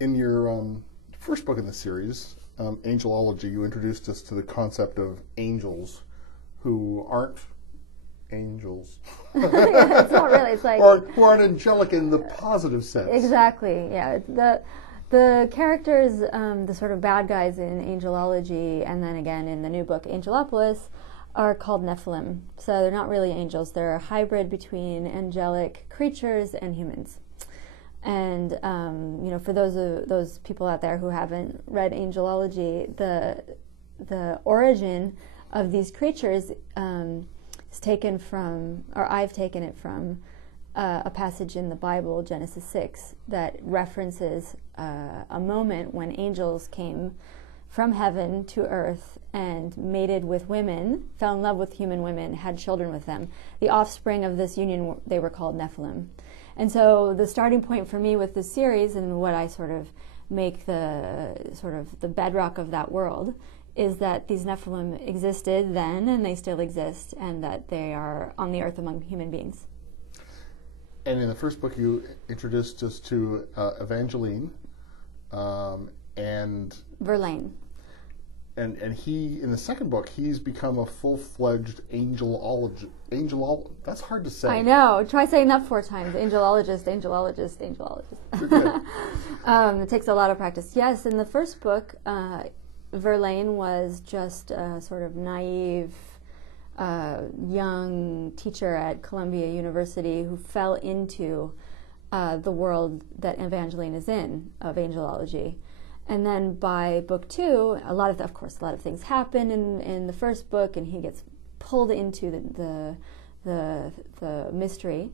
In your first book in the series, Angelology, you introduced us to the concept of angels who aren't angels. It's not really. It's like, or who aren't angelic in the positive sense. Exactly. Yeah. The characters, the sort of bad guys in Angelology, and then again in the new book Angelopolis, are called Nephilim. So they're not really angels. They're a hybrid between angelic creatures and humans. And for those people out there who haven't read Angelology, the origin of these creatures is taken from, or I've taken it from, a passage in the Bible, Genesis 6, that references a moment when angels came from heaven to earth and mated with women, fell in love with human women, had children with them. The offspring of this union, they were called Nephilim. And so the starting point for me with this series, and what I sort of make the bedrock of that world, is that these Nephilim existed then and they still exist, and that they are on the earth among human beings. And in the first book, you introduced us to Evangeline and Verlaine. And he, in the second book, he's become a full-fledged angelologist. That's hard to say. I know. Try saying that 4 times. Angelologist. It takes a lot of practice. Yes, in the first book, Verlaine was just a sort of naive young teacher at Columbia University who fell into the world that Evangeline is in, of angelology. And then by book 2, a lot of things happen in the first book, and he gets pulled into the mystery.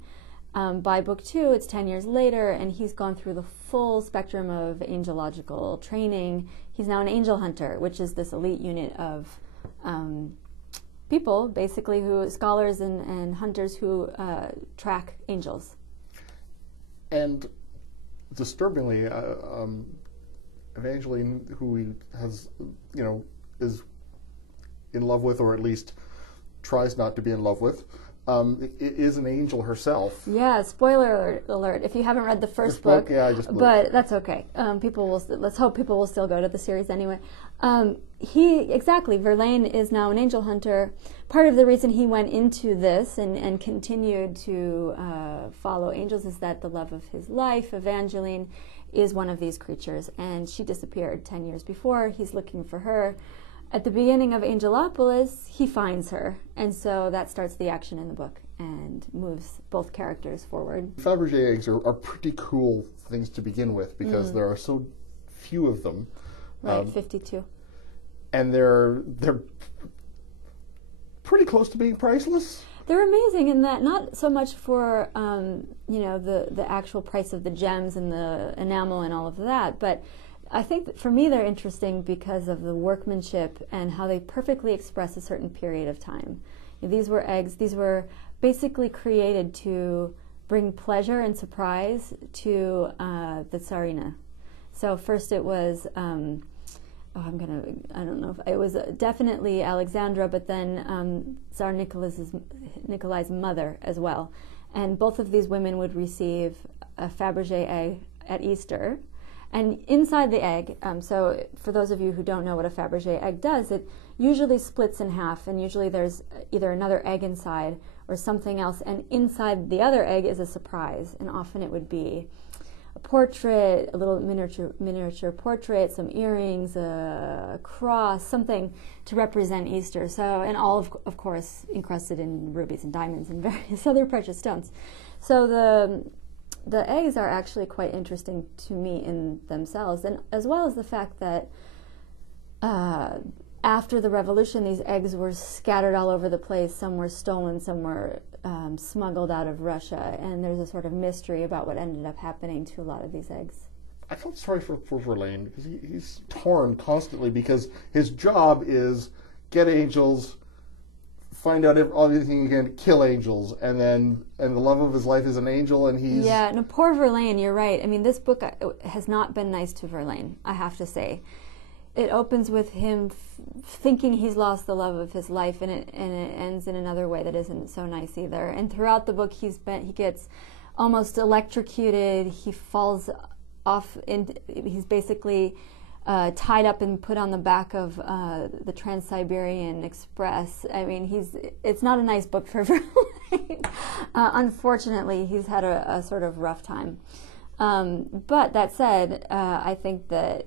By book 2, it's 10 years later, and he's gone through the full spectrum of angelological training. He's now an angel hunter, which is this elite unit of people, basically, scholars and hunters who track angels. And disturbingly, Evangeline, who he has, is in love with, or at least tries not to be in love with, is an angel herself. Yeah, spoiler alert. If you haven't read the first book, yeah, I just moved. But that's okay. Let's hope people will still go to the series anyway. Verlaine is now an angel hunter. Part of the reason he went into this and continued to follow angels is that the love of his life, Evangeline, is one of these creatures, and she disappeared 10 years before. He's looking for her. At the beginning of Angelopolis, he finds her, and so that starts the action in the book and moves both characters forward. Fabergé eggs are pretty cool things to begin with, because there are so few of them. Right, 52. And they're pretty close to being priceless. They're amazing in that, not so much for the actual price of the gems and the enamel and all of that, but I think that for me they're interesting because of the workmanship and how they perfectly express a certain period of time. These were eggs. These were basically created to bring pleasure and surprise to the Tsarina. So first it was, it was definitely Alexandra, but then Tsar Nikolai's mother as well. And both of these women would receive a Fabergé egg at Easter. And inside the egg, so for those of you who don't know what a Fabergé egg does, it usually splits in half, and usually there's either another egg inside or something else, and inside the other egg is a surprise, and often it would be a portrait, a little miniature portrait, some earrings, a cross, something to represent Easter. So, and all of course encrusted in rubies and diamonds and various other precious stones. So the eggs are actually quite interesting to me in themselves, and as well as the fact that after the revolution, these eggs were scattered all over the place. Some were stolen, some were smuggled out of Russia, and there's a sort of mystery about what ended up happening to a lot of these eggs. I felt sorry for Verlaine, because he's torn constantly, because his job is get angels, find out everything he can, kill angels, and the love of his life is an angel, and he's... Yeah, no, poor Verlaine, you're right. I mean, this book has not been nice to Verlaine, I have to say. It opens with him thinking he's lost the love of his life, and it ends in another way that isn't so nice either. And throughout the book, he gets almost electrocuted. He falls he's basically tied up and put on the back of the Trans-Siberian Express. I mean, it's not a nice book for Verlaine. Unfortunately, he's had a sort of rough time. But that said, I think that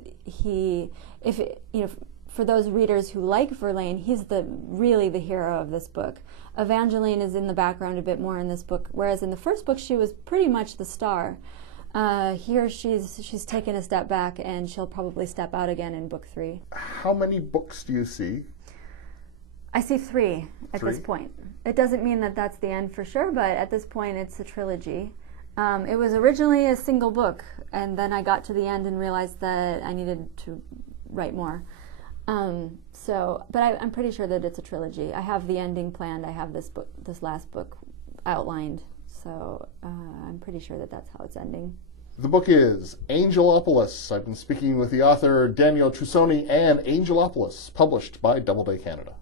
for those readers who like Verlaine, he's really the hero of this book. Evangeline is in the background a bit more in this book, whereas in the first book she was pretty much the star. Here she's taken a step back, and she'll probably step out again in book 3. How many books do you see? I see 3 at this point. It doesn't mean that that's the end for sure, but at this point it's a trilogy. It was originally a single book, and then I got to the end and realized that I needed to write more. But I'm pretty sure that it's a trilogy. I have the ending planned. I have this last book outlined. So I'm pretty sure that that's how it's ending. The book is Angelopolis. I've been speaking with the author Danielle Trusoni and Angelopolis, published by Doubleday Canada.